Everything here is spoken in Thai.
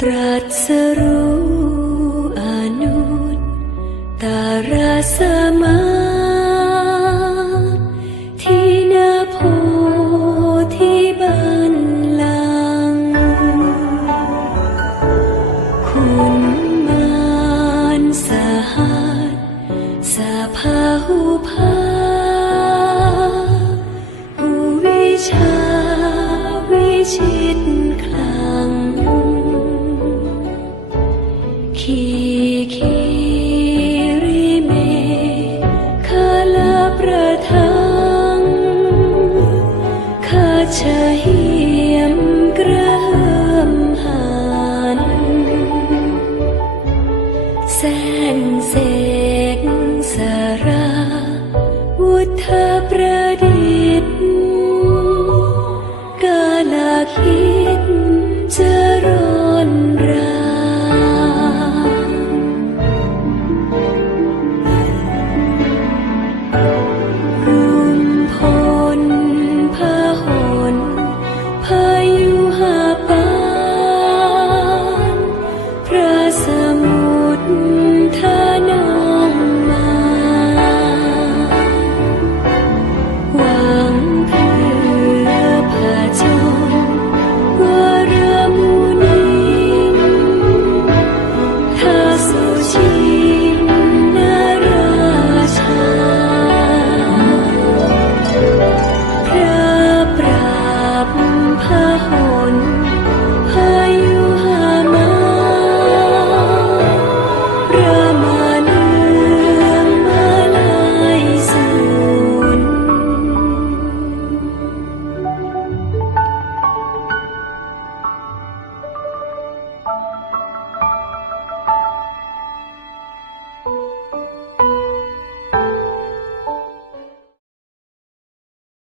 ตรัสรู้อนุตตาราสมาที่นาโพธิบันลัง คุณมารสหัสสะพาหุภา ขีขีริเมคาลาประทังคาชหิ